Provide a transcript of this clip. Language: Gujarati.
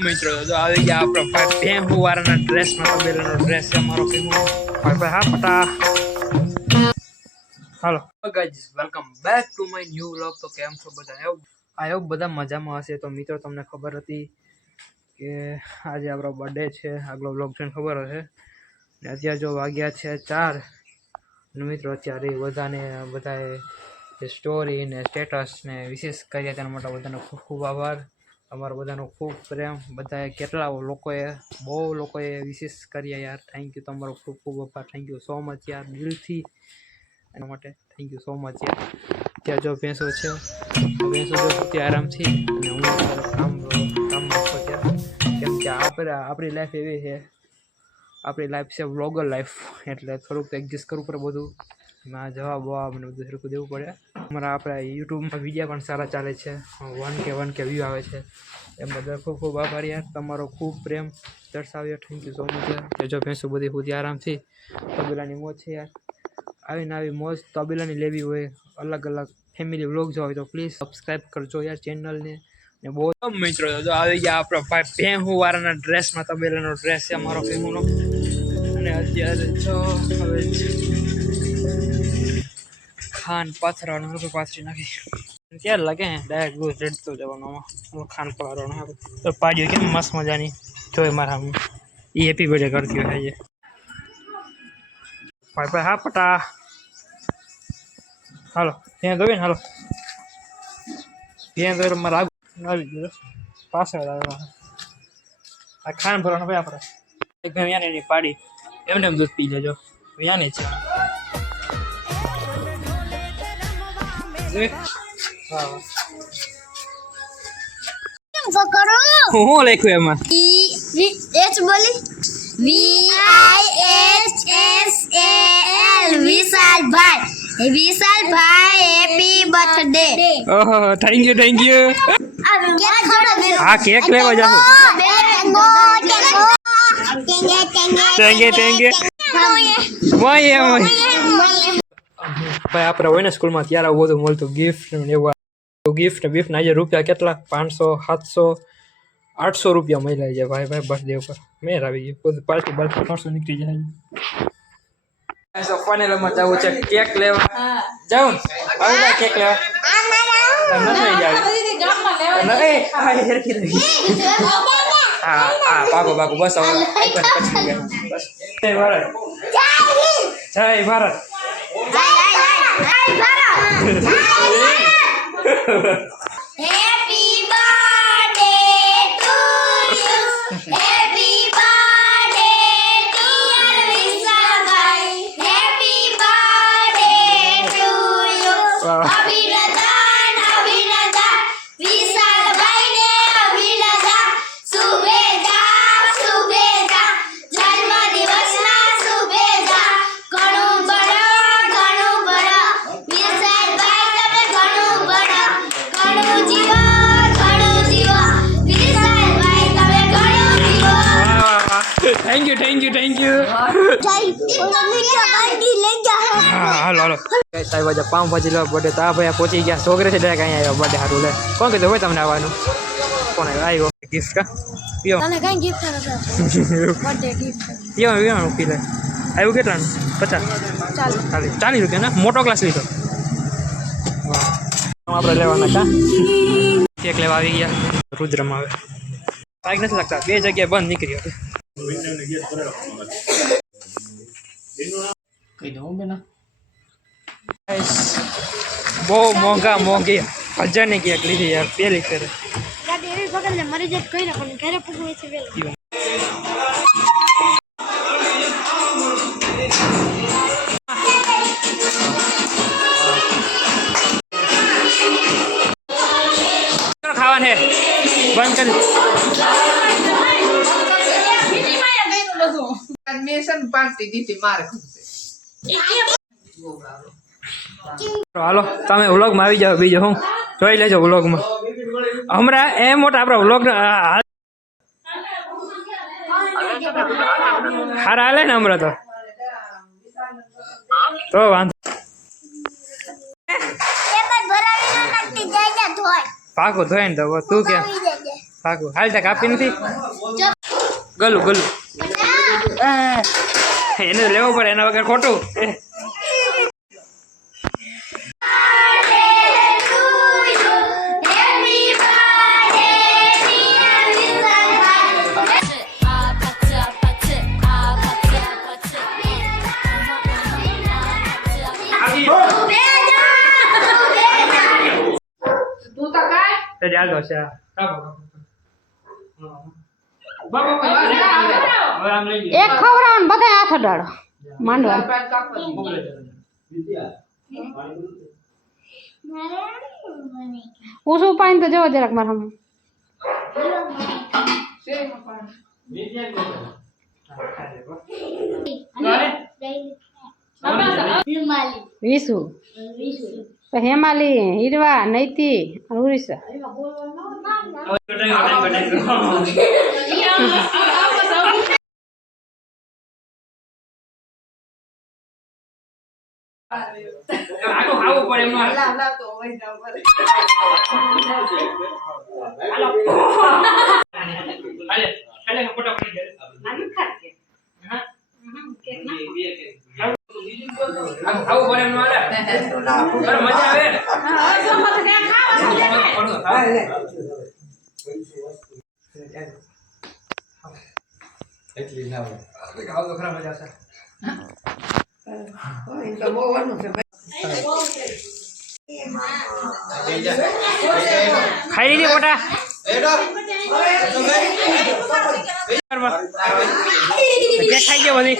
મિત્રો તો આવી ગયા આપણો ભાઈ ભેહુ વાળાના ડ્રેસમાં તબેલાનો ડ્રેસ છે અમારો ભેહુ ભાઈ હા ફટા હાલો guys welcome back to my new vlog. તો કેમ છો બધા? આઈ હોપ બધા મજામાં હશે. તો મિત્રો તમને ખબર હતી કે આજે આપણો બર્થડે છે, આગલો વ્લોગ જોઈને ખબર હશે. ને અત્યારે જો વાગ્યા છે 4 અને મિત્રો અત્યારે બધાએ સ્ટોરી ને સ્ટેટસ ને વિશેષ કર્યા તેના માટે બધાનો ખૂબ ખૂબ આભાર. અમારો બધાનો ખૂબ પ્રેમ. બધાએ કેટલા બહુ લોકોએ વિશેષ કર્યા યાર. થેન્ક યુ, તમારો ખૂબ ખૂબ આભાર. થેન્ક યુ સો મચ યાર, દિલથી. એના માટે થેન્ક યુ સો મચ યાર. ત્યાં જો ભેંસો છે, ભેંસો જો ત્યાં આરામથી અને હું કામમાં છો ત્યાં. કેમ કે આપણી લાઈફ એવી છે, આપણી લાઈફ છે વ્લોગર લાઈફ, એટલે થોડુંક એડજસ્ટ કરવું પડે બધું. એમાં જવાબ મને બધું સરખું દેવું પડે. અમારા આપણા યુટ્યુબમાં વિડીયો પણ સારા ચાલે છે, 1K વ્યૂ આવે છે. એમ બધા ખૂબ ખૂબ આભાર યાર, તમારો ખૂબ પ્રેમ દર્શાવ્યો. થેન્ક યુ સો મચ યાર. જો ભેંસો બધી સુધી આરામથી તબેલાની મોજ છે યાર. આવી મોજ તબેલાની લેવી હોય, અલગ અલગ ફેમિલી વ્લોગ જો હોય તો પ્લીઝ સબસ્ક્રાઈબ કરજો યાર ચેનલને. ને બહુ મિત્રો તો આવી ગયા આપણો ભાઈ ભેહુ વાળાના ડ્રેસમાં તબેલાનો ડ્રેસ છે અમારો ભેહુનો. અને અત્યારે તો હવે ખાન પાથરવાનું પાથરી નાખી ક્યારે લાગે ડાયરેક્ટ દૂધ રેડતો જવાનું. ખાન પાથરવાનું તો પાડ્યું કેમ મસ્ત મજાની જોઈ મારા એ હેપી બર્થડે કરતી હોય છે ભાઈ ભાઈ હા પટા હાલો ત્યાં જોઈ ને હાલો ત્યાં જોઈ મારે આવી ગયો પાછળ આ ખાન ભરવાનું ભાઈ આપણે એકદમ એની પાડી એમને એમ દૂધ પી લેજો યાને છે. હું લખ્યું એમાં વિશાલભાઈ હેપી બર્થડે. ઓહો થેન્ક યુ. હા કેક લેવા જાવ. થેન્ક યુ ભાઈ આપણે હોય ને સ્કૂલમાં ત્યારે આવું બધું મળતું ગિફ્ટ ને એવું. ગિફ્ટ ને આજે રૂપિયા કેટલા 500 700 800 રૂપિયા મળ્યા છે ભાઈ બર્થડે ઉપર. મેર આવી ગયું બધું પાર્ટી 300 નીકળી જાય. ફાઇનલમાં જવું છે કેક લેવા. જાઉં કેક લેવા હા પાકો બસ જય Bharat. Happy birthday to you. Happy birthday dear Vishalbhai. Happy birthday to you. અભિનંદન વિશાલભાઈ ને અભિનંદન. શુભેચ્છા જન્મદિવસના શુભેચ્છા. ઘણું બનો વિશાલભાઈ, તમે ઘણું બનો. ઘણું જીવો વિશાલભાઈ, તમે ઘણું જીવો. Thank you. હાલો સાહેબ આજે પાઉંભાજી લેવા બર્થડે તો આ ભાઈ પહોંચી ગયા. છોકરે છે ડાયરેક્ટ અહીંયા આવ્યા બર્થડે સારું લે. કોણ કીધું હોય તમને આવવાનું? કોણ આવ્યો ગિફ્ટ કા પીઓ તને કઈ ગિફ્ટ નથી બર્થડે ગિફ્ટ પીવાનું પી લે. આવ્યું કેટલાનું? 40 રૂપિયા ના મોટો ગ્લાસ લીધો. આપણે લેવાના કા કેક લેવા આવી ગયા. રુદ્રમાં આવે કાંઈક નથી લાગતા 2 જગ્યાએ બંધ નીકળી હવે. બહુ મોંઘી 1000ની કેક લીધી યાર પેલી ફેરે. મરી જાય કઈ ના પણ ઘરે પૂગવે છે વેલ. ખાવાનું હે બંધ કરી હાલો તમે વ્લોગમાં આવી જાઓ. બીજો હું જોઈ લેજો વ્લોગમાં. હમણાં એ મોટા આપણા વ્લોગ હારા હાલે ને હમણાં તો વાંધો પાકો ધોઈ ને તો તું કે પાકું હાલ તક આપી નથી ગલું ગલું એને તો લેવું પડે એના વગર ખોટું તો ચાલ દો છે એક ખવડાવવાનું બધા હાથ અડાડો માંડવા ઊંચું પાણી તો જવો જરાક મારા વિસુ હેમાલી હીરવા નૈતી અને ઉડીસા ખાવું પડે એમ મજા આવે એટલી ના હોય ખાવ તો ખરા મજા ખાઈ લીધી મોટા ખાઈ ગયો બધી